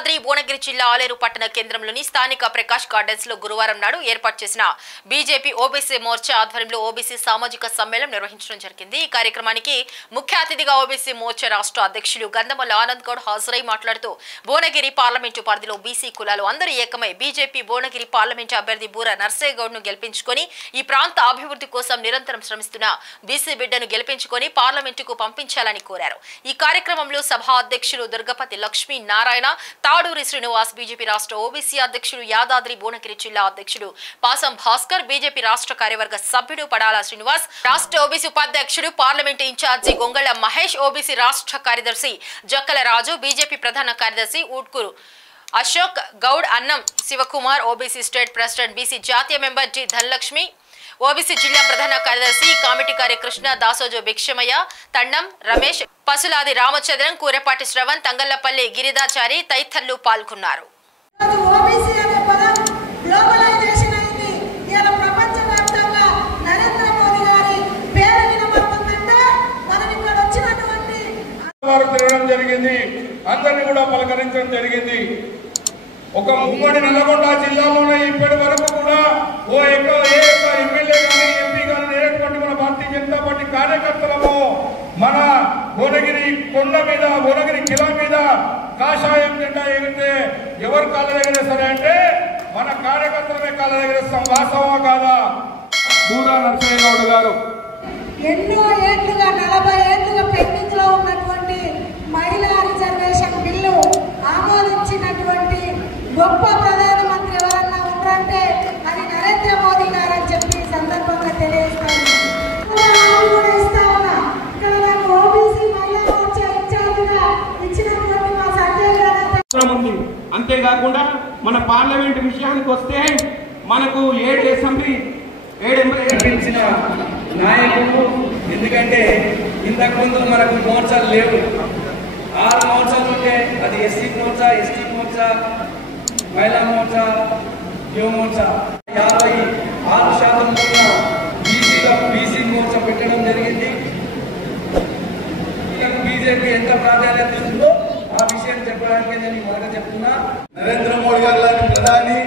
యాదాద్రి భువనగిరి జిల్లా ఆలేరు పట్టణ కేంద్రంలోని స్థానిక ప్రకాష్ గార్డెన్స్ లో గురువారం నాడు ఏర్పాటు చేసిన బీజేపీ ఓబీసీ మోర్చా ఆధ్వర్యంలో ఓబీసీ సామాజిక సమ్మేళనం నిర్వహించడం జరిగింది। ఈ కార్యక్రమానికి ముఖ్య అతిథిగా ఓబీసీ మోర్చా రాష్ట్ర అధ్యక్షులు గంధమల ఆనంద్ గౌడ్ హాజరై మాట్లాడుతూ భువనగిరి పార్లమెంటు పరిధిలో బీసీ కులాలు అందరూ ఏకమై బీజేపీ భువనగిరి పార్లమెంటు అభ్యర్థి బూర నర్సయ్య గౌడ్ ను గెలిపించుకొని ఈ ప్రాంత అభివృద్ధి కోసం నిరంతరం శ్రమిస్తున్న బీసీ బిడ్డను గెలిపించుకొని పార్లమెంటుకు పంపించాలని కోరారు। ఈ కార్యక్రమంలో సభా అధ్యక్షులు దుర్గపతి లక్ష్మీ నారాయణ, తాడూరి శ్రీనివాస్, బీజేపీ రాష్ట్ర ఓబీసీ అధ్యక్షుడు యాదాద్రి భువనగిరి జిల్లా అధ్యక్షుడు పాసం భాస్కర్, బీజేపీ రాష్ట్ర కార్యవర్గ సభ్యుడు పడాల శ్రీనివాస్, రాష్ట్ర ఓబీసీ ఉపాధ్యక్షుడు పార్లమెంటు ఇన్ఛార్జి గొంగళ మహేష్, ఓబీసీ రాష్ట్ర కార్యదర్శి జక్కల రాజు, బీజేపీ ప్రధాన కార్యదర్శి Utkur Ashok Goud, Annam Shivakumar, OBC state president BC జాతీయ మెంబర్ జి ధనలక్ష్మి, ఓబీసీ జిల్లా ప్రధాన కార్యదర్శి కామిటీ కార్యకృష్ణ దాసోజు భిక్షమయ్య, తండం రమేష్, పసులాది రామచంద్రన్, కూరపాటి శ్రవణ్, తంగళ్లపల్లి గిరిదాచారి తదితరులు పాల్గొన్నారు। అందరినీ కూడా పలకరించడం జరిగింది। ఒక ఉమ్మడి నల్గొండ జిల్లాలోనే ఇప్పటి వరకు కూడా ఎమ్మెల్యే కానీ ఎంపీ కానీ లేనటువంటి మన భారతీయ జనతా పార్టీ కార్యకర్తలము మన భువనగిరి కొండ మీద, భువనగిరి కిలా మీద కాషాయం జెండా ఎగిరితే ఎవరు కాళ్ళ ఎగరేస్తారు అంటే మన కార్యకర్తలమే కాళ్ళ ఎగరేస్తాం। వాస్తవమా కాదా? బూర నరసయ్య గౌడ్ గారు ఎన్నో ఏళ్లుగా 40 ఏళ్లుగా పెండింగ్ లో ఉన్నటువంటి మహిళా రిజర్వేషన్ బిల్లు ఆమోదించినటువంటి గొప్ప ప్రధానమంత్రి ఎవరన్నా ఉన్నారంటే అది నరేంద్ర మోదీ గారు అని చెప్పి సందర్భంగా తెలియజేస్తాను। ఇక్కడ నాకు ఓబీసీ మహిళా మోర్చా ఇన్ఛార్జిగా ఇచ్చినటువంటి మా సంజయ్ గారు అంతేకాకుండా మన పార్లమెంట్ విషయానికి వస్తే మనకు 7 అసెంబ్లీ గెలిపించిన నాయకులు, ఎందుకంటే ఇంతకుముందు మనకు మోర్చాలు లేవు, 6 మోర్చాలు ఉంటే అది ఎస్సీ మోర్చా, ఎస్టీ మోర్చా, మహిళా మోర్చా, యువ మోర్చా, 56% బీసీ మోర్చా పెట్టడం జరిగింది। బీజేపీ ఎంత ప్రాధాన్యత ఇస్తుందో ఆ విషయం చెప్పడానికి నేను మొదట చెప్తున్నా। నరేంద్ర మోడీ గారు లాంటి ప్రధాని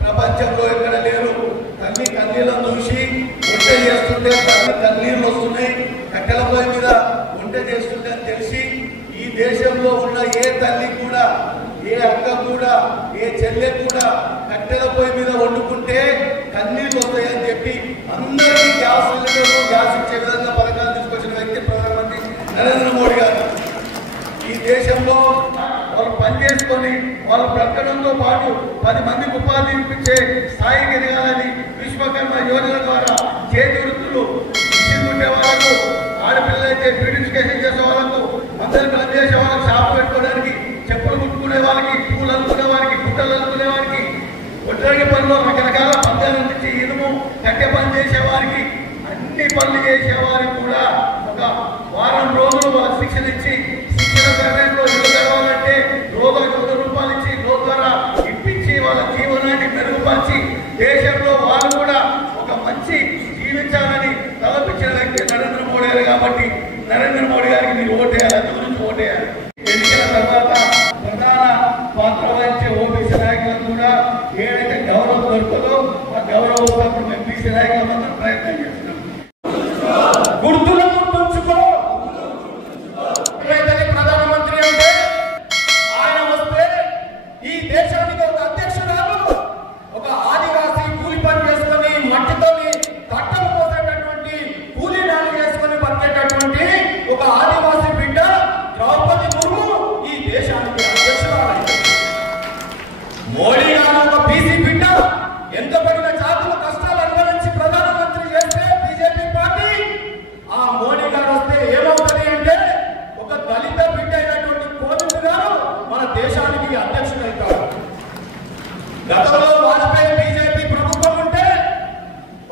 ప్రపంచంలో ఎక్కడ లేరు। తల్లి కన్నీళ్ళను చూసి వంట చేస్తుంటే తల్లి కన్నీళ్ళు వస్తున్నాయి, కట్టెల పొయ్యి మీద వంట చేస్తుంటే అని తెలిసి ఈ దేశంలో ఉన్న ఏ తల్లి కూడా, ఏ అక్క కూడా, ఏ చెల్లె కూడా కట్టెల పొయ్యి మీద వండుకుంటే కన్నీళ్ళు వస్తాయని చెప్పి అందరికీ గ్యాస్ సిలిండర్లు, గ్యాస్ ఇచ్చే విధంగా పథకాలు తీసుకొచ్చిన వ్యక్తి ప్రధానమంత్రి నరేంద్ర మోడీ గారు। ఈ దేశంలో వాళ్ళు పనిచేసుకొని వాళ్ళు బ్రతకడంతో పాటు 10 మందికి ఉపాధి ఇప్పించే స్థాయికి ఎదగాలని విశ్వకర్మ యోజన ద్వారా చేతి వృత్తులు కుట్టే వాళ్ళకు, ఆడపిల్లలైతే బ్యూటిఫికేషన్ చేసే వాళ్ళకు, అందరు పని చేసే వాళ్ళకి, షాపు పెట్టుకోవడానికి, చెప్పులు కుట్టుకునే వాళ్ళకి, పూలు అనుకునే వారికి, గుట్టలు అనుకునే వారికి, ఒంటరి పనులు రకరకాల పద్యాల నుంచి ఇనుము కట్టె పని చేసే వారికి, అన్ని పనులు చేసే వారికి కూడా ఒక వారం రోజులు వాళ్ళకి శిక్షణ ఇచ్చి, శిక్షణ సమయంలో ఇల్లు గడవాలంటే రోజు 100 రూపాయలు ఇచ్చి లోన్ ద్వారా ఇప్పించి వాళ్ళ జీవనాన్ని మెరుగుపరిచి దేశంలో వాళ్ళు కూడా ఒక మంచి జీవించాలని తలపించిన వ్యక్తి నరేంద్ర మోడీ గారు। కాబట్టి నరేంద్ర మోడీ గారికి మీరు ఓటేయాలి, అందు గురించి ఓటేయాలి। ఎన్నికల తర్వాత ప్రధాన పాత్ర వహించే ఓబీసీ నాయకులకు కూడా ఏదైతే గౌరవం దొరుకుతుందో ఆ గౌరవం మేము బీసీ నాయకులందరూ ప్రయత్నం చేస్తున్నాం। గుర్తులను గుర్తుంచుకో, ప్రధానమంత్రి అంటే ఆయన వస్తే ఈ దేశానికి ఒక అధ్యక్షురాలు, ఒక ఆదివాసీ కూలి పని చేసుకొని మట్టితో తట్టలు పోసేటటువంటి కూలీ నాలు చేసుకొని బతికేటటువంటి ఒక ఆదివాసీ బిడ్డ ద్రౌపది ముర్ము ఈ దేశానికి అధ్యక్షురాలు। మోడీ గారు ఒక బీసీ బిడ్డ ఎంత పడిన జాతుల కష్టాలు అనుభవించి ప్రధానమంత్రి చేస్తే బీజేపీ పార్టీ, ఆ మోడీ గారు వస్తే ఏమవుతుంది అంటే ఒక దళిత బిడ్డ అయినటువంటి కోవింద్ గారు మన దేశానికి అధ్యక్షుడైతారు। గతంలో వాజ్పేయి బీజేపీ ప్రభుత్వం ఉంటే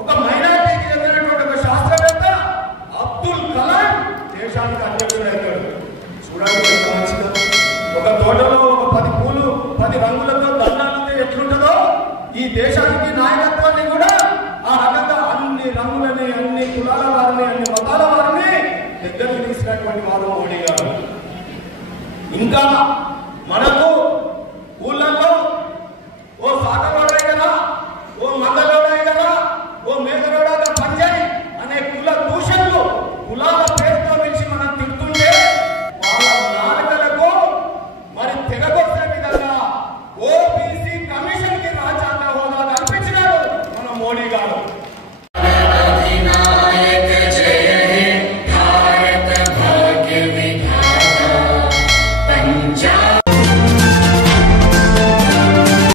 ఒక మైనారిటీకి చెందినటువంటి ఒక శాస్త్రవేత్త అబ్దుల్ కలాం దేశానికి అధ్యక్షుడైతాడు। చూడండి ఎంత మంచిగా, ఒక తోటలో ఒక 10 పూలు 10 రంగులతో దండాలతో ఎట్లుంటుందో ఈ దేశానికి నాయకత్వాన్ని కూడా ఆ రకంగా అన్ని రంగులని, అన్ని కులాల వారిని, అన్ని మతాల వారిని దగ్గరికి తీసినటువంటి వారు మోడీ గారు। ఇంకా మనకు